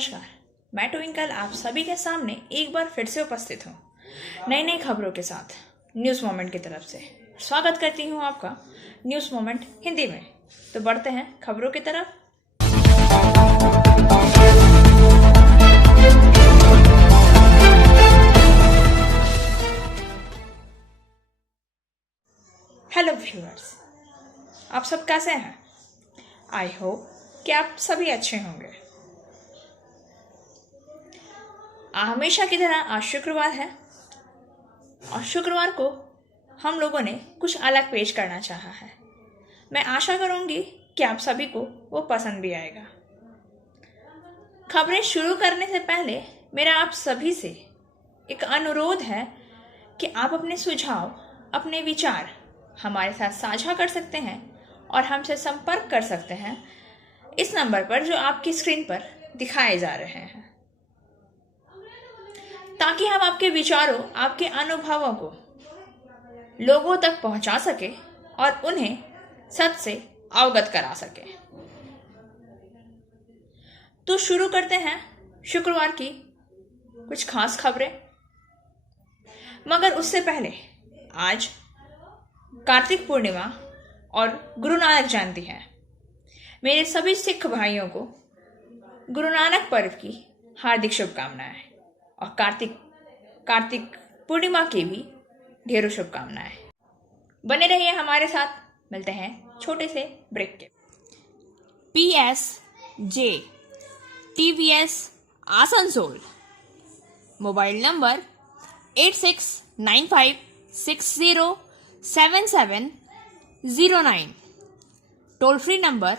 नमस्कार, मैं ट्विंकल आप सभी के सामने एक बार फिर से उपस्थित हूँ नई नई खबरों के साथ न्यूज़ मोमेंट की तरफ से। स्वागत करती हूँ आपका न्यूज़ मोमेंट हिंदी में। तो बढ़ते हैं खबरों की तरफ। हेलो व्यूअर्स, आप सब कैसे हैं? आई होप कि आप सभी अच्छे होंगे। हमेशा की तरह आज शुक्रवार है और शुक्रवार को हम लोगों ने कुछ अलग पेश करना चाहा है। मैं आशा करूंगी कि आप सभी को वो पसंद भी आएगा। खबरें शुरू करने से पहले मेरा आप सभी से एक अनुरोध है कि आप अपने सुझाव, अपने विचार हमारे साथ साझा कर सकते हैं और हमसे संपर्क कर सकते हैं इस नंबर पर जो आपकी स्क्रीन पर दिखाए जा रहे हैं, ताकि हम आपके विचारों, आपके अनुभवों को लोगों तक पहुंचा सके और उन्हें सच से अवगत करा सके। तो शुरू करते हैं शुक्रवार की कुछ खास खबरें। मगर उससे पहले आज कार्तिक पूर्णिमा और गुरु नानक जयंती है। मेरे सभी सिख भाइयों को गुरु नानक पर्व की हार्दिक शुभकामनाएं और कार्तिक पूर्णिमा की भी ढेरों शुभकामनाएं। बने रहिए हमारे साथ। मिलते हैं छोटे से ब्रेक के। PSJ TVS Asansol, mobile number 8695607709, toll free number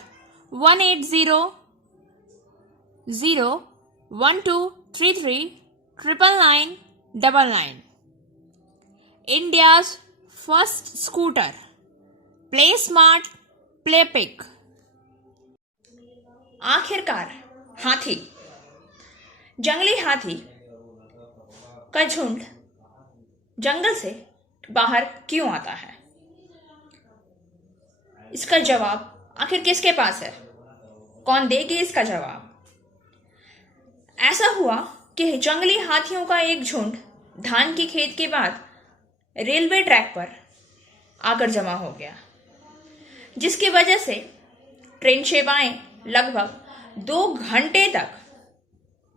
1800123399999। India's first scooter, play smart play pick. आखिरकार हाथी, जंगली हाथी का झुंड जंगल से बाहर क्यों आता है? इसका जवाब आखिर किसके पास है? कौन देगी इसका जवाब? ऐसा हुआ कि जंगली हाथियों का एक झुंड धान की खेत के बाद रेलवे ट्रैक पर आकर जमा हो गया, जिसकी वजह से ट्रेन सेवाएं लगभग 2 घंटे तक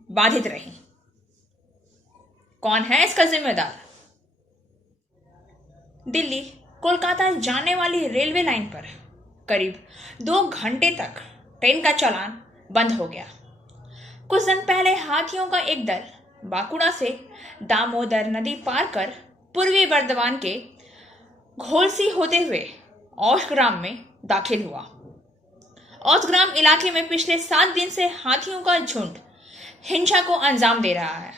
बाधित रहीं। कौन है इसका जिम्मेदार? दिल्ली कोलकाता जाने वाली रेलवे लाइन पर करीब 2 घंटे तक ट्रेन का चालान बंद हो गया। कुछ दिन पहले हाथियों का एक दल बांकुड़ा से दामोदर नदी पार कर पूर्वी बर्धमान के घोलसी होते हुए औशग्राम में दाखिल हुआ। औशग्राम इलाके में पिछले 7 दिन से हाथियों का झुंड हिंसा को अंजाम दे रहा है।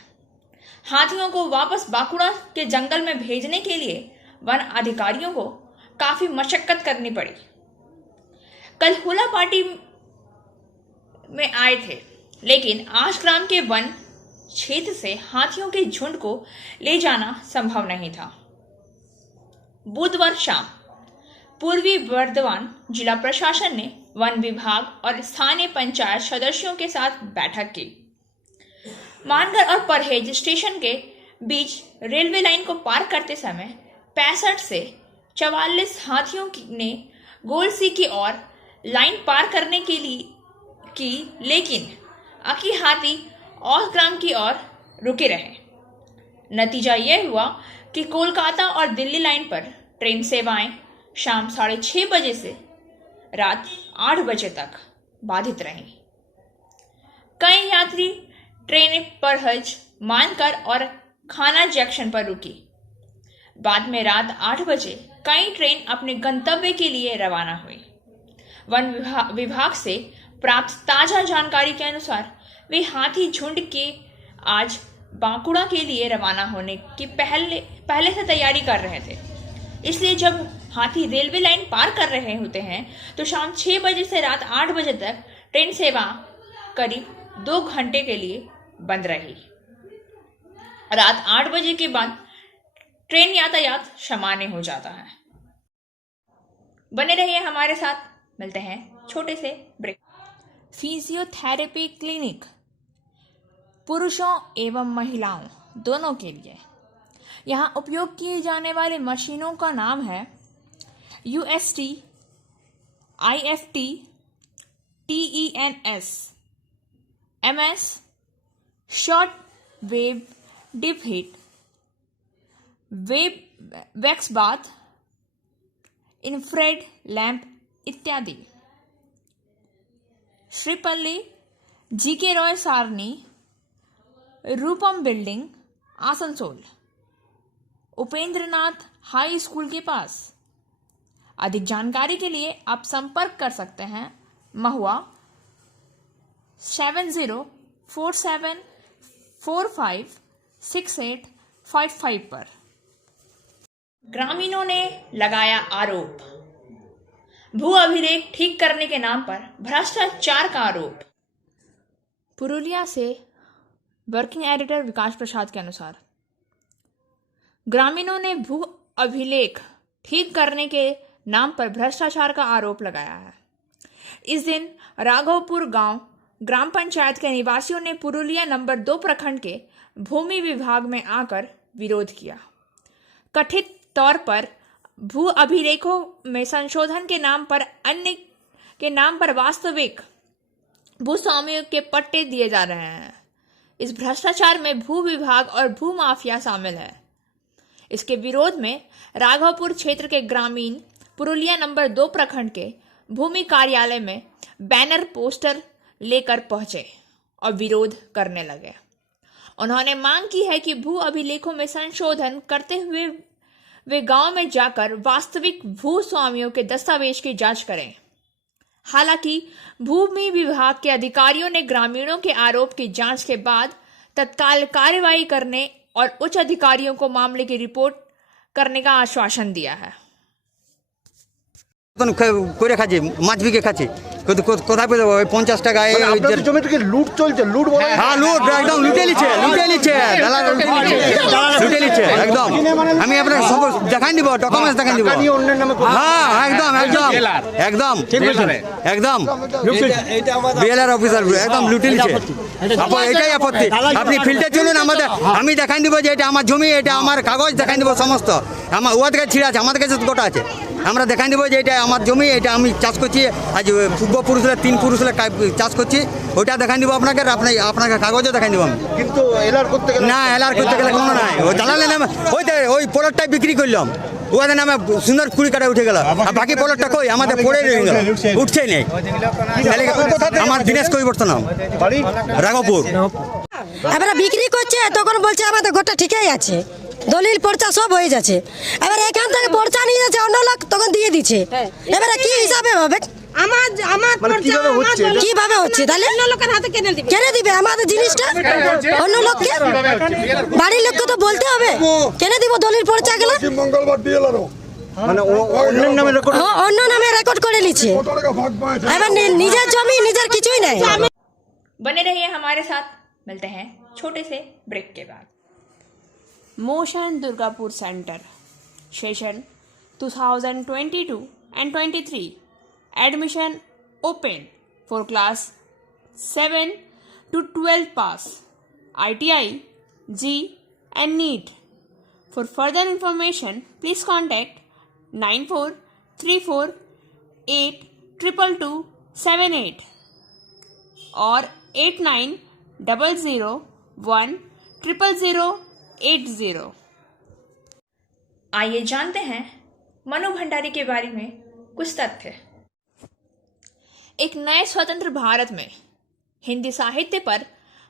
हाथियों को वापस बांकुड़ा के जंगल में भेजने के लिए वन अधिकारियों को काफी मशक्कत करनी पड़ी। कल हुला पार्टी में आए थे, लेकिन औशग्राम के वन क्षेत्र से हाथियों के झुंड को ले जाना संभव नहीं था। बुधवार शाम पूर्वी बर्धमान जिला प्रशासन ने वन विभाग और स्थानीय पंचायत सदस्यों के साथ बैठक की। मानगढ़ और परहेज स्टेशन के बीच रेलवे लाइन को पार करते समय 65 से 44 हाथियों ने गोलसी की ओर लाइन पार करने के लिए की, लेकिन आखिर हाथी औशग्राम की ओर रुके रहे। नतीजा यह हुआ कि कोलकाता और दिल्ली लाइन पर ट्रेन सेवाएं शाम 6:30 बजे से रात 8 बजे तक बाधित रहीं। कई यात्री ट्रेनें परहेज, मानकर और खाना जंक्शन पर रुकी। बाद में रात 8 बजे कई ट्रेन अपने गंतव्य के लिए रवाना हुई। वन विभाग से प्राप्त ताजा जानकारी के अनुसार वे हाथी झुंड के आज बांकुड़ा के लिए रवाना होने की पहले से तैयारी कर रहे थे। इसलिए जब हाथी रेलवे लाइन पार कर रहे होते हैं तो शाम 6 बजे से रात 8 बजे तक ट्रेन सेवा करीब 2 घंटे के लिए बंद रही। रात 8 बजे के बाद ट्रेन यातायात सामान्य हो जाता है। बने रहिए हमारे साथ। मिलते हैं छोटे से ब्रेक। फिजियोथेरेपी क्लिनिक पुरुषों एवं महिलाओं दोनों के लिए। यहाँ उपयोग किए जाने वाले मशीनों का नाम है UST, IFT, TENS, MS, short wave deep heat, wax bath, infrared lamp इत्यादि। Sripalli, GK Roy Sarani, Rupam building, Asansol, Upendranath high school के पास। अधिक जानकारी के लिए आप संपर्क कर सकते हैं महुआ 7047456855 पर। ग्रामीणों ने लगाया आरोप, भू अभिलेख ठीक करने के नाम पर भ्रष्टाचार का आरोप। पुरुलिया से वर्किंग एडिटर विकास प्रसाद के अनुसार ग्रामीणों ने भू अभिलेख ठीक करने के नाम पर भ्रष्टाचार का आरोप लगाया है। इस दिन राघवपुर गांव ग्राम पंचायत के निवासियों ने पुरुलिया नंबर 2 प्रखंड के भूमि विभाग में आकर विरोध किया। कथित तौर पर भू अभिलेखों में संशोधन के नाम पर अन्य के नाम पर वास्तविक भूस्वामियों के पट्टे दिए जा रहे हैं। इस भ्रष्टाचार में भू विभाग और भू माफिया शामिल है। इसके विरोध में राघवपुर क्षेत्र के ग्रामीण पुरुलिया नंबर 2 प्रखंड के भूमि कार्यालय में बैनर पोस्टर लेकर पहुंचे और विरोध करने लगे। उन्होंने मांग की है कि भू अभिलेखों में संशोधन करते हुए वे गांव में जाकर वास्तविक भू स्वामियों के दस्तावेज की जांच करें। हालांकि भूमि विभाग के अधिकारियों ने ग्रामीणों के आरोप की जांच के बाद तत्काल कार्रवाई करने और उच्च अधिकारियों को मामले की रिपोर्ट करने का आश्वासन दिया है। করে খাচ্ছি মাছ বিকে খাচ্ছি কোথায় পেয়ে ওই 50 টাকায় আপনাদের জমি থেকে লুট চলছে লুট বলে হ্যাঁ লুট একদম লুটে নিচ্ছে দালাল লুটে নিচ্ছে একদম আমি আপনাকে সব দেখাই দিব ডকুমেন্টস দেখাই দিব অন্যের নামে হ্যাঁ একদম একদম একদম ঠিক বলছেন একদম বিএলআর অফিসার একদম লুটে নিচ্ছে আপনি এটাই আপত্তি আপনি ফিল্ডে চলুন আমাদের আমি দেখাই দিব যে এটা আমার জমি এটা আমার কাগজ দেখাই দিব সমস্ত আমার ওদের কাছে ছিঁড়া আছে আমাদের কাছে গোটা আছে আমরা দেখাই দিব যে এটা আমার জমি এটা আমি চাষ করছি আজ পূর্বপুরুষরা 3 পুরুষরা চাষ করছি ওইটা দেখাই দিব আপনাকে আপনাকে কাগজও দেখাই দিব আমি কিন্তু এলআর করতে গেলে না এলআর করতে গেলে কোনো নাই ওই দালালের নামে ওই প্লটটাই বিক্রি করলাম ওদের নামে সুন্দর কুড়ি কাটা উঠে গেল আর বাকি প্লটটা কই আমাদের পড়ে রয়ে গেল উঠছেই নেই আমার দিনেশ কৈবর্তন বাড়ি রাঘবপুর এবারে বিক্রি করছে তখন বলছে আমাদের গোটা ঠিকই আছে দলিল পর্চা সব হয়ে যাচ্ছে এবারে এখান থেকে পর্চা নিয়ে যাচ্ছে অন্য লোক তখন দিয়ে দিচ্ছে এবারে কি হিসাবে হবে আমার কিভাবে হচ্ছে তাহলে অন্য লোকের হাতে কেনে দিবে আমাদের জিনিসটা অন্য লোককে বাড়ির লোককে তো বলতে হবে কেনে দিব দলিল পর্চা গেল মঙ্গলবার বিএলআরও মানে অন্য নামে রেকর্ড করে নিচ্ছে এবার নিজের জমি নিজের কিছুই নাই। बने रहिए हमारे साथ, मिलते हैं छोटे से ब्रेक के बाद। Motion Durgapur centre session 2022 and 23 admission open for class 7 to 12 pass, ITI, G and NEET. For further information, please contact 9434822278 or 8900100080। आइए जानते हैं मनु भंडारी के बारे में कुछ तथ्य। एक नए स्वतंत्र भारत में हिंदी साहित्य पर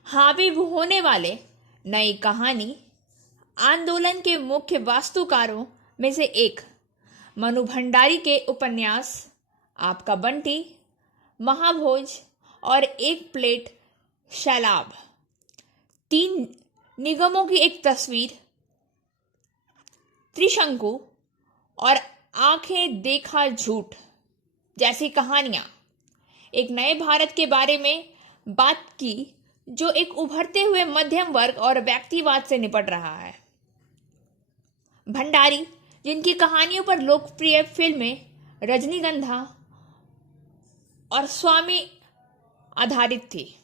हावी होने वाले नई कहानी आंदोलन के मुख्य वास्तुकारों में से एक मनु भंडारी के उपन्यास आपका बंटी, महाभोज और एक प्लेट शैलाब, 3 निगमों की एक तस्वीर, त्रिशंकु और आंखें देखा झूठ जैसी कहानियां एक नए भारत के बारे में बात की जो एक उभरते हुए मध्यम वर्ग और व्यक्तिवाद से निपट रहा है। भंडारी जिनकी कहानियों पर लोकप्रिय फिल्में रजनीगंधा और स्वामी आधारित थी,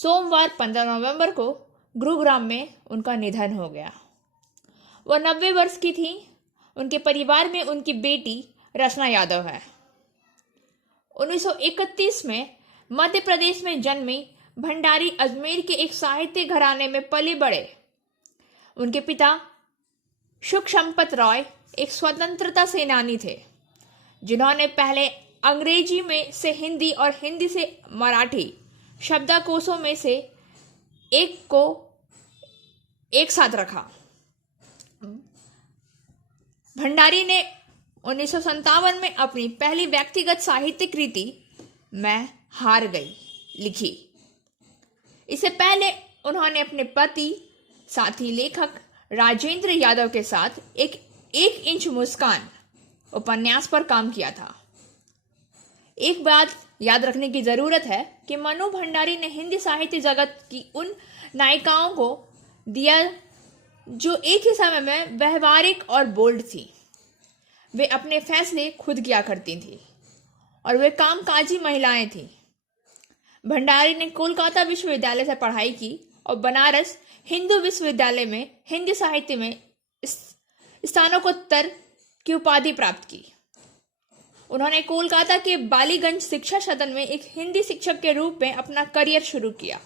सोमवार 15 नवंबर को गुरुग्राम में उनका निधन हो गया। वह 90 वर्ष की थी। उनके परिवार में उनकी बेटी रचना यादव है। 1931 में मध्य प्रदेश में जन्मी भंडारी अजमेर के एक साहित्य घराने में पले बड़े। उनके पिता सुख संपत रॉय एक स्वतंत्रता सेनानी थे, जिन्होंने पहले अंग्रेजी में से हिंदी और हिंदी से मराठी शब्दकोशों में से एक को एक साथ रखा। भंडारी ने 1957 में अपनी पहली व्यक्तिगत साहित्य कृति मैं हार गई लिखी। इससे पहले उन्होंने अपने पति साथी लेखक राजेंद्र यादव के साथ एक इंच मुस्कान उपन्यास पर काम किया था। एक बात याद रखने की जरूरत है कि मनु भंडारी ने हिंदी साहित्य जगत की उन नायिकाओं को दिया जो एक ही समय में व्यवहारिक और बोल्ड थी। वे अपने फैसले खुद किया करती थी और वे कामकाजी महिलाएं थी। भंडारी ने कोलकाता विश्वविद्यालय से पढ़ाई की और बनारस हिंदू विश्वविद्यालय में हिंदी साहित्य में स्नातकोत्तर की उपाधि प्राप्त की। उन्होंने कोलकाता के बालीगंज शिक्षा सदन में एक हिंदी शिक्षक के रूप में अपना करियर शुरू किया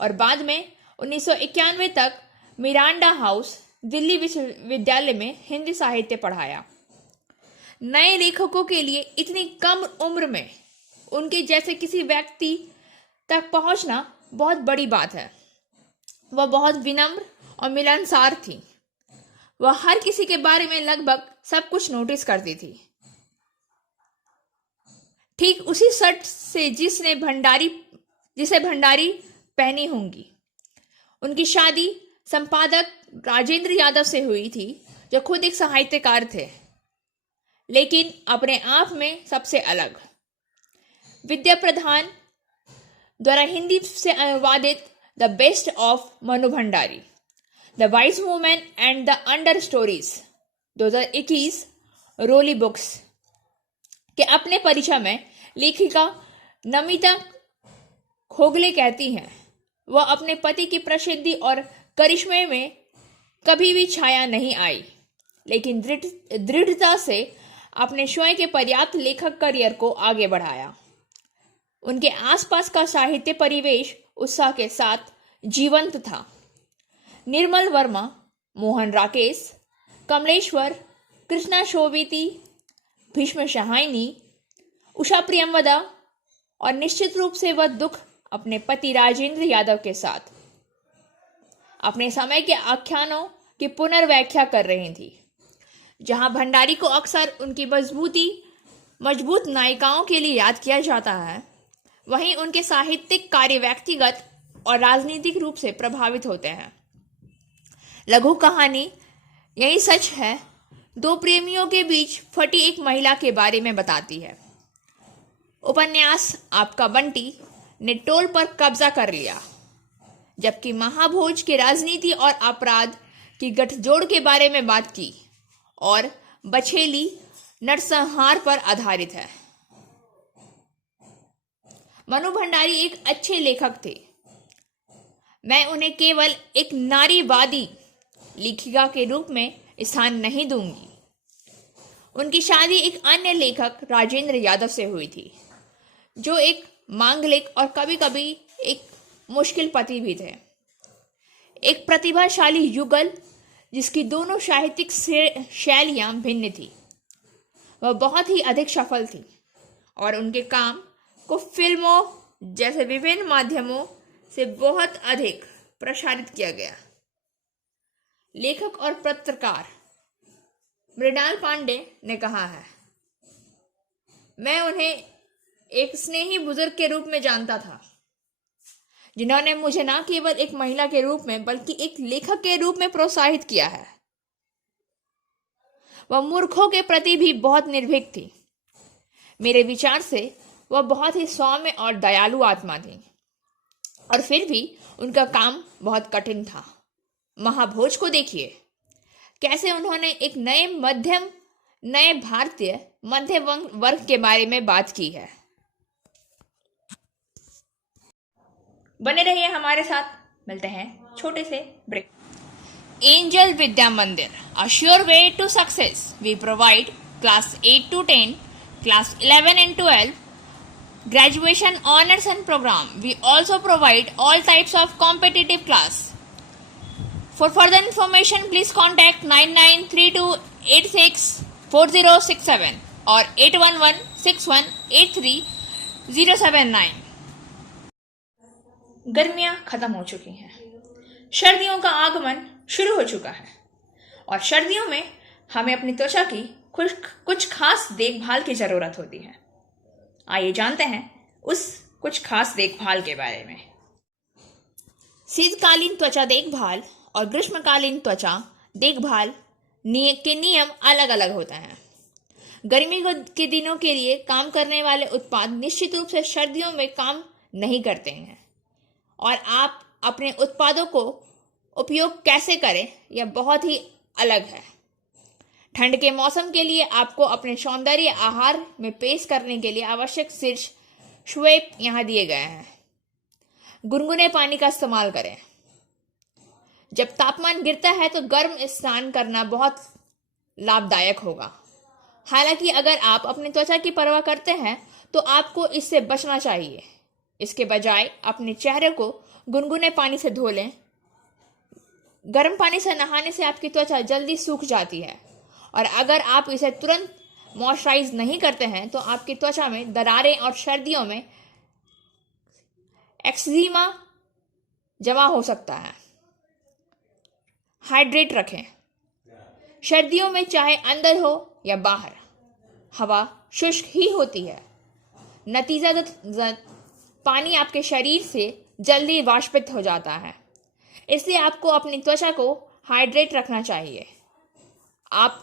और बाद में 1991 तक मिरांडा हाउस दिल्ली विश्वविद्यालय में हिंदी साहित्य पढ़ाया। नए लेखकों के लिए इतनी कम उम्र में उनके जैसे किसी व्यक्ति तक पहुंचना बहुत बड़ी बात है। वह बहुत विनम्र और मिलनसार थी। वह हर किसी के बारे में लगभग सब कुछ नोटिस करती थी, ठीक उसी शर्ट से जिसे भंडारी पहनी होंगी। उनकी शादी संपादक राजेंद्र यादव से हुई थी, जो खुद एक साहित्यकार थे, लेकिन अपने आप में सबसे अलग। विद्या प्रधान द्वारा हिंदी से अनुवादित the best of Mannu Bhandari, the wise women and the under stories 2021 Roli books के अपने परिचय में लेखिका नमिता खोगले कहती हैं, वह अपने पति की प्रसिद्धि और करिश्मे में कभी भी छाया नहीं आई, लेकिन दृढ़ता से अपने स्वयं के पर्याप्त लेखक करियर को आगे बढ़ाया। उनके आसपास का साहित्य परिवेश उत्साह के साथ जीवंत था। निर्मल वर्मा, मोहन राकेश, कमलेश्वर, कृष्णा शोभिती, भीष्म सहायनी, उषा प्रियमवदा और निश्चित रूप से वह दुख अपने पति राजेंद्र यादव के साथ अपने समय के आख्यानों की पुनर्व्याख्या कर रही थी। जहां भंडारी को अक्सर उनकी मजबूत नायिकाओं के लिए याद किया जाता है, वहीं उनके साहित्यिक कार्य व्यक्तिगत और राजनीतिक रूप से प्रभावित होते हैं। लघु कहानी यही सच है दो प्रेमियों के बीच फटी एक महिला के बारे में बताती है। उपन्यास आपका बंटी ने टोल पर कब्जा कर लिया, जबकि महाभोज के राजनीति और अपराध की गठजोड़ के बारे में बात की और बछेली नरसंहार पर आधारित है। मनु भंडारी एक अच्छे लेखक थे। मैं उन्हें केवल एक नारीवादी लेखिका के रूप में स्थान नहीं दूंगी। उनकी शादी एक अन्य लेखक राजेंद्र यादव से हुई थी, जो एक मांगलिक और कभी कभी एक मुश्किल पति भी थे। एक प्रतिभाशाली युगल जिसकी दोनों साहित्यिक शैलियां भिन्न थी। वह बहुत ही अधिक सफल थी और उनके काम को फिल्मों जैसे विभिन्न माध्यमों से बहुत अधिक प्रसारित किया गया। लेखक और पत्रकार मृणाल पांडे ने कहा है, मैं उन्हें एक स्नेही बुजुर्ग के रूप में जानता था, जिन्होंने मुझे न केवल एक महिला के रूप में बल्कि एक लेखक के रूप में प्रोत्साहित किया है। वह मूर्खों के प्रति भी बहुत निर्भीक थी। मेरे विचार से वह बहुत ही सौम्य और दयालु आत्मा थी, और फिर भी उनका काम बहुत कठिन था। महाभोज को देखिए, कैसे उन्होंने एक नए भारतीय मध्य वर्ग के बारे में बात की है। बने रहिए हमारे साथ, मिलते हैं छोटे से ब्रेक। एंजल विद्या मंदिर, a sure way to success. We provide class 8 to 10, class 11 and 12, graduation honors and program. We also provide all types of competitive class. For further information, please contact 9932864067 or 8116183079. गर्मियां खत्म हो चुकी हैं, सर्दियों का आगमन शुरू हो चुका है और सर्दियों में हमें अपनी त्वचा की कुछ खास देखभाल की जरूरत होती है। आइए जानते हैं उस कुछ खास देखभाल के बारे में। शीतकालीन त्वचा देखभाल और ग्रीष्मकालीन त्वचा देखभाल के नियम अलग अलग होते हैं। गर्मी के दिनों के लिए काम करने वाले उत्पाद निश्चित रूप से सर्दियों में काम नहीं करते हैं और आप अपने उत्पादों को उपयोग कैसे करें यह बहुत ही अलग है। ठंड के मौसम के लिए आपको अपने सौंदर्य आहार में पेश करने के लिए आवश्यक शीर्ष श्वेप यहाँ दिए गए हैं। गुनगुने पानी का इस्तेमाल करें। जब तापमान गिरता है तो गर्म स्नान करना बहुत लाभदायक होगा। हालांकि अगर आप अपनी त्वचा की परवाह करते हैं तो आपको इससे बचना चाहिए। इसके बजाय अपने चेहरे को गुनगुने पानी से धो लें। गर्म पानी से नहाने से आपकी त्वचा जल्दी सूख जाती है और अगर आप इसे तुरंत मॉइस्चराइज नहीं करते हैं तो आपकी त्वचा में दरारें और सर्दियों में एक्जिमा जमा हो सकता है। हाइड्रेट रखें। सर्दियों में चाहे अंदर हो या बाहर, हवा शुष्क ही होती है। नतीजतन पानी आपके शरीर से जल्दी वाष्पित हो जाता है, इसलिए आपको अपनी त्वचा को हाइड्रेट रखना चाहिए। आप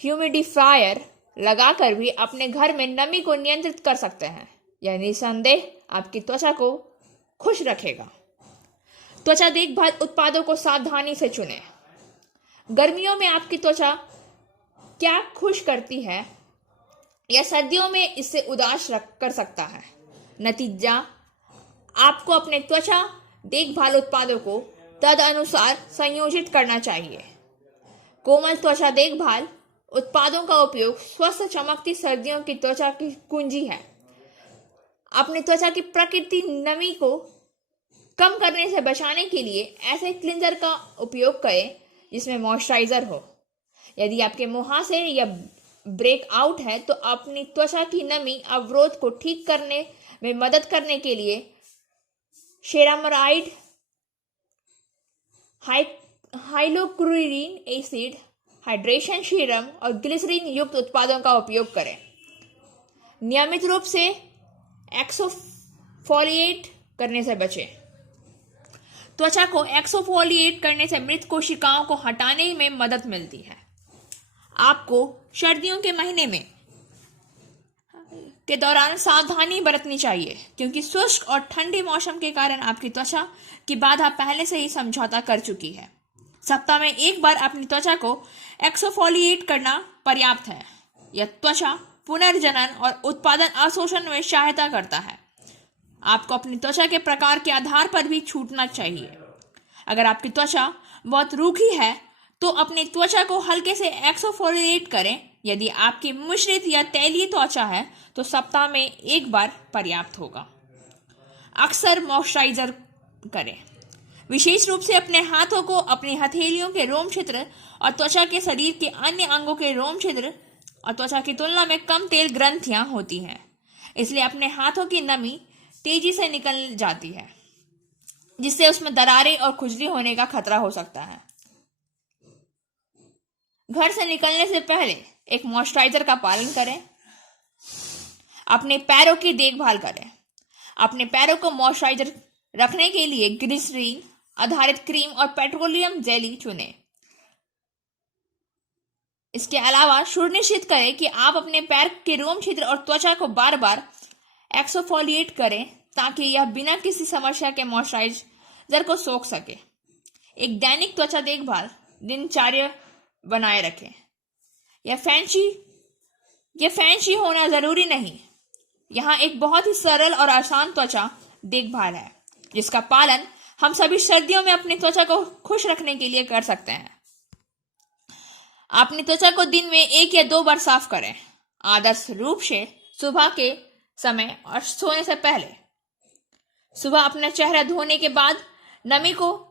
ह्यूमिडिफायर लगाकर भी अपने घर में नमी को नियंत्रित कर सकते हैं। यह निसंदेह आपकी त्वचा को खुश रखेगा। त्वचा देखभाल उत्पादों को सावधानी से चुनें। गर्मियों में आपकी त्वचा क्या खुश करती है या सर्दियों में इससे उदास कर सकता है। नतीजा, आपको अपने त्वचा देखभाल उत्पादों को तदनुसार संयोजित करना चाहिए। कोमल त्वचा देखभाल उत्पादों का उपयोग स्वस्थ चमकती सर्दियों की त्वचा की कुंजी है। अपनी त्वचा की प्रकृति नमी को कम करने से बचाने के लिए ऐसे क्लींजर का उपयोग करें जिसमें मॉइस्चराइजर हो। यदि आपके मुहासे या ब्रेकआउट है तो अपनी त्वचा की नमी अवरोध को ठीक करने में मदद करने के लिए सेरामाइड, हाइलोक्लोरिन एसिड, हाइड्रेशन सीरम और ग्लिसरीन युक्त उत्पादों का उपयोग करें। नियमित रूप से एक्सफोलिएट करने से बचें। त्वचा को एक्सफोलिएट करने से मृत कोशिकाओं को हटाने में मदद मिलती है। आपको सर्दियों के महीने में के दौरान सावधानी बरतनी चाहिए क्योंकि शुष्क और ठंडे मौसम के कारण आपकी त्वचा की बाधा पहले से ही समझौता कर चुकी है। सप्ताह में एक बार अपनी त्वचा को एक्सफोलिएट करना पर्याप्त है। यह त्वचा पुनर्जनन और उत्पादन अवशोषण में सहायता करता है। आपको अपनी त्वचा के प्रकार के आधार पर भी छूटना चाहिए। अगर आपकी त्वचा बहुत रूखी है तो अपनी त्वचा को हल्के से एक्सफोलिएट करें। यदि आपकी मिश्रित या तैलीय त्वचा है तो सप्ताह में एक बार पर्याप्त होगा। अक्सर मॉइस्चराइजर करें। विशेष रूप से अपने हाथों को अपनी हथेलियों के रोम छिद्र और त्वचा के शरीर के अन्य अंगों के रोम छिद्र और त्वचा की तुलना में कम तेल ग्रंथियां होती हैं, इसलिए अपने हाथों की नमी तेजी से निकल जाती है जिससे उसमें दरारें और खुजली होने का खतरा हो सकता है। घर से निकलने से पहले एक मॉइस्चराइजर का पालन करें। अपने पैरों की देखभाल करें। अपने पैरों को मॉइस्चराइजर रखने के लिए ग्लिसरीन आधारित क्रीम और पेट्रोलियम जेली चुनें। इसके अलावा सुनिश्चित करें कि आप अपने पैर के रोम छिद्र और त्वचा को बार बार एक्सफोलिएट करें ताकि यह बिना किसी समस्या के मॉइस्चराइजर को सोख सके। एक दैनिक त्वचा देखभाल दिनचर्या बनाए रखें। यह फैंसी होना जरूरी नहीं। यहाँ एक बहुत ही सरल और आसान त्वचा देखभाल है जिसका पालन हम सभी सर्दियों में अपनी त्वचा को खुश रखने के लिए कर सकते हैं। अपनी त्वचा को दिन में 1 या 2 बार साफ करें, आदर्श रूप से सुबह के समय और सोने से पहले। सुबह अपना चेहरा धोने के बाद नमी को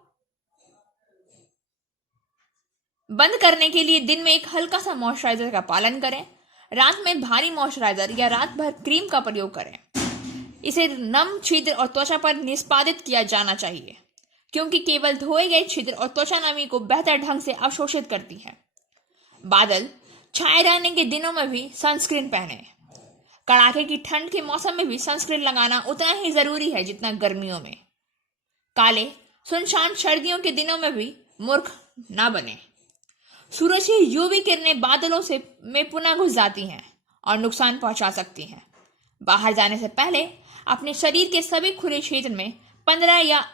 बंद करने के लिए दिन में एक हल्का सा मॉइस्चराइजर का पालन करें। रात में भारी मॉइस्चराइजर या रात भर क्रीम का प्रयोग करें। इसे नम छिद्र और त्वचा पर निष्पादित किया जाना चाहिए क्योंकि केवल धोए गए छिद्र और त्वचा नमी को बेहतर ढंग से अवशोषित करती है। बादल छाए रहने के दिनों में भी सनस्क्रीन पहने। कड़ाके की ठंड के मौसम में भी सनस्क्रीन लगाना उतना ही जरूरी है जितना गर्मियों में। काले सुनसान सर्दियों के दिनों में भी मूर्ख ना बने। सूरज की यूवी किरणें बादलों में पुनः घुस जाती हैं और नुकसान पहुंचा सकती हैं। बाहर जाने से पहले अपने शरीर के सभी खुले क्षेत्र में 15 या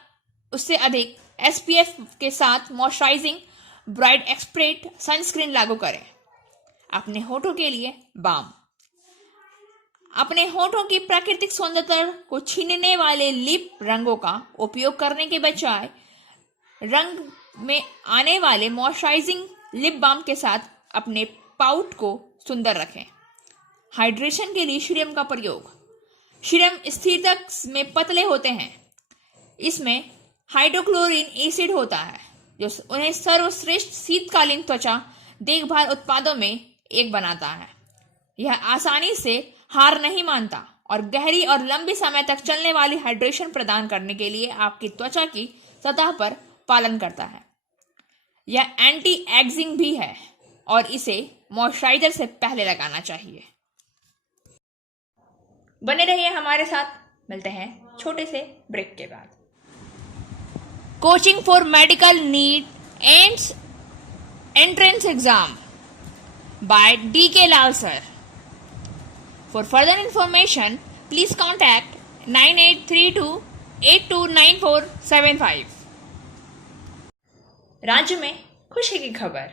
उससे अधिक SPF के साथ मॉइस्चराइजिंग ब्राइट एक्सप्रेट सनस्क्रीन लागू करें। अपने होठों के लिए बाम। अपने होठों की प्राकृतिक सौंदर्यता को छीनने वाले लिप रंगों का उपयोग करने के बजाय रंग में आने वाले मॉइस्चराइजिंग लिप बाम के साथ अपने पाउट को सुंदर रखें। हाइड्रेशन के लिए सीरम का प्रयोग। सीरम स्थिरता में पतले होते हैं। इसमें हाइड्रोक्लोरिन एसिड होता है जो उन्हें सर्वश्रेष्ठ शीतकालीन त्वचा देखभाल उत्पादों में एक बनाता है। यह आसानी से हार नहीं मानता और गहरी और लंबे समय तक चलने वाली हाइड्रेशन प्रदान करने के लिए आपकी त्वचा की सतह पर पालन करता है। यह एंटी एजिंग भी है और इसे मॉइस्चराइजर से पहले लगाना चाहिए। बने रहिए हमारे साथ, मिलते हैं छोटे से ब्रेक के बाद। Coaching for medical NEET and entrance exam by DK Lal sir. For further information, please contact 9832829475. राज्य में खुशी की खबर।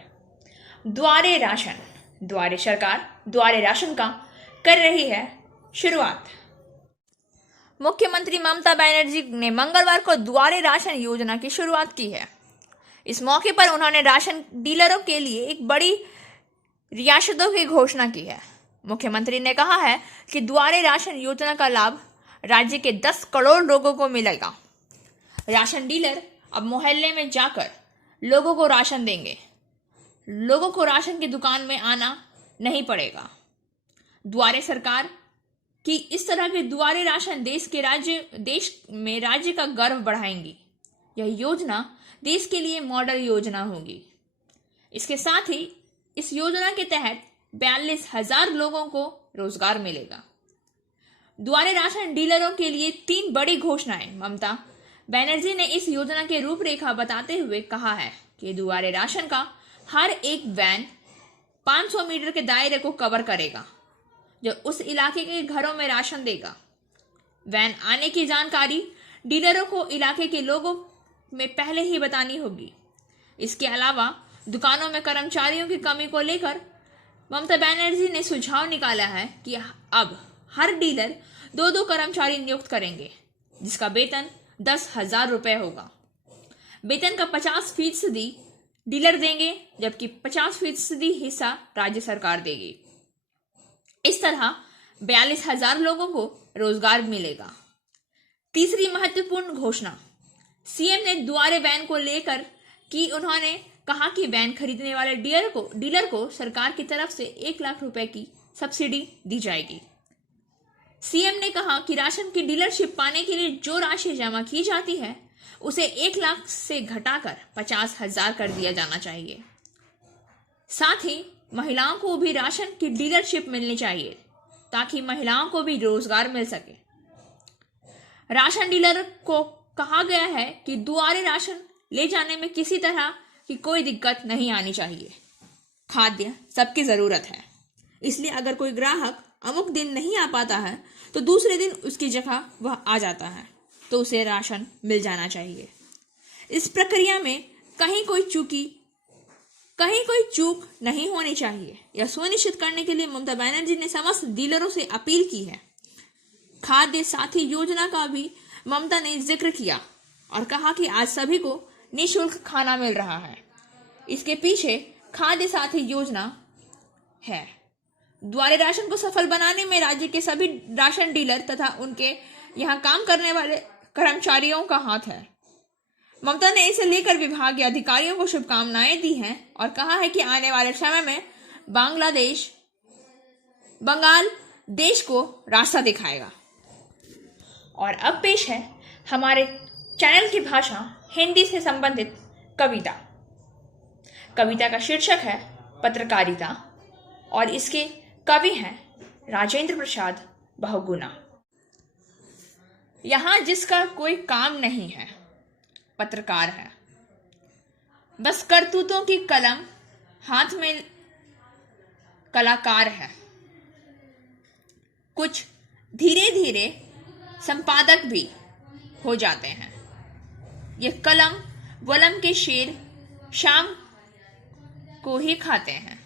द्वारे राशन, द्वारे सरकार द्वारे राशन का कर रही है शुरुआत। मुख्यमंत्री ममता बनर्जी ने मंगलवार को द्वारे राशन योजना की शुरुआत की है। इस मौके पर उन्होंने राशन डीलरों के लिए एक बड़ी रियासतों की घोषणा की है। मुख्यमंत्री ने कहा है कि द्वारे राशन योजना का लाभ राज्य के 10 करोड़ लोगों को मिलेगा। राशन डीलर अब मोहल्ले में जाकर लोगों को राशन देंगे। लोगों को राशन की दुकान में आना नहीं पड़ेगा। द्वारे सरकार की इस तरह के द्वारे राशन देश में राज्य का गर्व बढ़ाएंगी। यह योजना देश के लिए मॉडल योजना होगी। इसके साथ ही इस योजना के तहत 42,000 लोगों को रोजगार मिलेगा। द्वारे राशन डीलरों के लिए 3 बड़ी घोषणाएं। ममता बनर्जी ने इस योजना की रूपरेखा बताते हुए कहा है कि द्वारे राशन का हर एक वैन 500 मीटर के दायरे को कवर करेगा जो उस इलाके के घरों में राशन देगा। वैन आने की जानकारी डीलरों को इलाके के लोगों में पहले ही बतानी होगी। इसके अलावा दुकानों में कर्मचारियों की कमी को लेकर ममता बनर्जी ने सुझाव निकाला है कि अब हर डीलर 2 कर्मचारी नियुक्त करेंगे जिसका वेतन 10,000 रुपए होगा। वेतन का 50% डीलर देंगे जबकि 50% हिस्सा राज्य सरकार देगी। इस तरह 42,000 लोगों को रोजगार मिलेगा। तीसरी महत्वपूर्ण घोषणा सीएम ने द्वारे वैन को लेकर की। उन्होंने कहा कि वैन खरीदने वाले डीलर को सरकार की तरफ से 1 लाख रुपए की सब्सिडी दी जाएगी। सीएम ने कहा कि राशन की डीलरशिप पाने के लिए जो राशि जमा की जाती है उसे 1 लाख से घटाकर 50,000 कर दिया जाना चाहिए। साथ ही महिलाओं को भी राशन की डीलरशिप मिलनी चाहिए ताकि महिलाओं को भी रोजगार मिल सके। राशन डीलर को कहा गया है कि द्वारे राशन ले जाने में किसी तरह की कोई दिक्कत नहीं आनी चाहिए। खाद्य सबकी जरूरत है, इसलिए अगर कोई ग्राहक अमुक दिन नहीं आ पाता है तो दूसरे दिन उसकी जगह वह आ जाता है तो उसे राशन मिल जाना चाहिए। इस प्रक्रिया में कहीं कोई चूक नहीं होनी चाहिए। यह सुनिश्चित करने के लिए ममता बनर्जी ने समस्त डीलरों से अपील की है। खाद्य साथी योजना का भी ममता ने जिक्र किया और कहा कि आज सभी को निःशुल्क खाना मिल रहा है। इसके पीछे खाद्य साथी योजना है द्वारे राशन को सफल बनाने में राज्य के सभी राशन डीलर तथा उनके यहाँ काम करने वाले कर्मचारियों का हाथ है। ममता ने इसे लेकर विभागीय अधिकारियों को शुभकामनाएं दी हैं और कहा है कि आने वाले समय में बंगाल देश को रास्ता दिखाएगा। और अब पेश है हमारे चैनल की भाषा हिंदी से संबंधित कविता। कविता का शीर्षक है पत्रकारिता और इसके कवि हैं राजेंद्र प्रसाद बहुगुणा। यहां जिसका कोई काम नहीं है पत्रकार है, बस करतूतों की कलम हाथ में कलाकार है। कुछ धीरे धीरे संपादक भी हो जाते हैं। ये कलम वलम के शेर शाम को ही खाते हैं।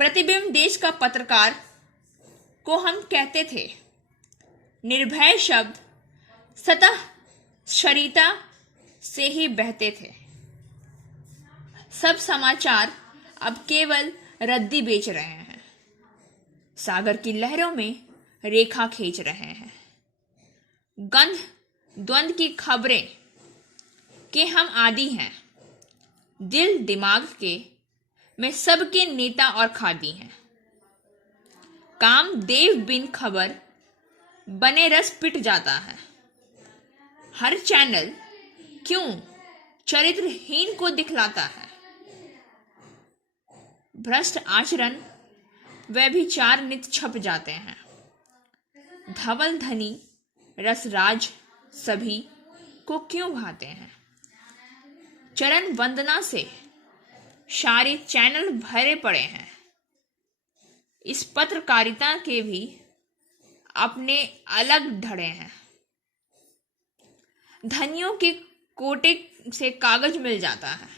प्रतिबिंब देश का पत्रकार को हम कहते थे। निर्भय शब्द सतह शरीता से ही बहते थे। सब समाचार अब केवल रद्दी बेच रहे हैं। सागर की लहरों में रेखा खींच रहे हैं। गंध द्वंद की खबरें के हम आदी हैं। दिल दिमाग के में सबके नेता और खादी हैं। काम देव बिन खबर बने रस पिट जाता है। हर चैनल क्यों चरित्रहीन को दिखलाता है। भ्रष्ट आचरण व्यभिचार नित छप जाते हैं। धवल धनी रसराज सभी को क्यों भाते हैं। चरण वंदना से सारे चैनल भरे पड़े हैं। इस पत्रकारिता के भी अपने अलग धड़े हैं। धनियों के कोटे से कागज मिल जाता है।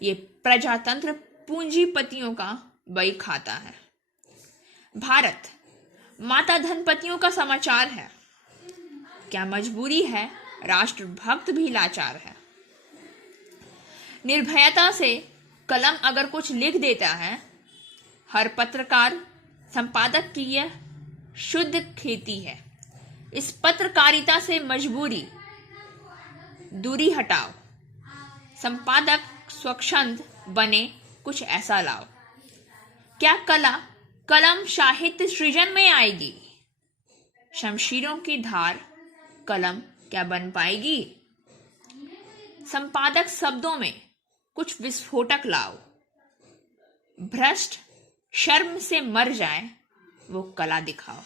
ये प्रजातंत्र पूंजीपतियों का बही खाता है। भारत माता धनपतियों का समाचार है। क्या मजबूरी है, राष्ट्रभक्त भी लाचार है। निर्भयता से कलम अगर कुछ लिख देता है। हर पत्रकार संपादक की यह शुद्ध खेती है। इस पत्रकारिता से मजबूरी दूरी हटाओ। संपादक स्वच्छंद बने, कुछ ऐसा लाओ। क्या कलम साहित्य सृजन में आएगी। शमशीरों की धार कलम क्या बन पाएगी। संपादक शब्दों में कुछ विस्फोटक लाओ। भ्रष्ट शर्म से मर जाए, वो कला दिखाओ।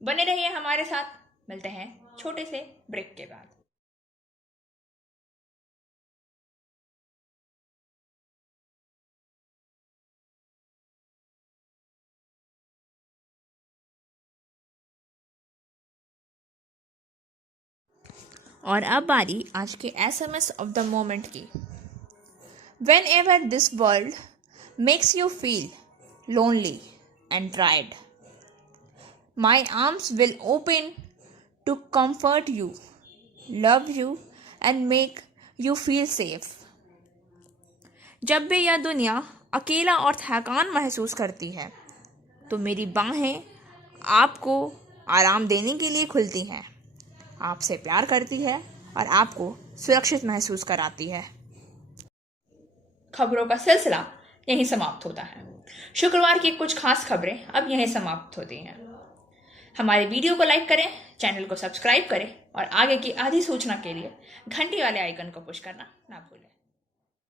बने रहिए हमारे साथ। मिलते हैं छोटे से ब्रेक के बाद। और अब बारी आज के SMS ऑफ द मोमेंट की। Whenever this world makes you feel lonely and tired, my arms will open to comfort you, love you and make you feel safe. जब भी यह दुनिया अकेला और थकान महसूस करती है तो मेरी बाहें आपको आराम देने के लिए खुलती हैं। आपसे प्यार करती है और आपको सुरक्षित महसूस कराती है। खबरों का सिलसिला यहीं समाप्त होता है। शुक्रवार की कुछ खास खबरें अब यहीं समाप्त होती हैं। हमारे वीडियो को लाइक करें, चैनल को सब्सक्राइब करें और आगे की आधी सूचना के लिए घंटी वाले आइकन को पुश करना ना भूलें।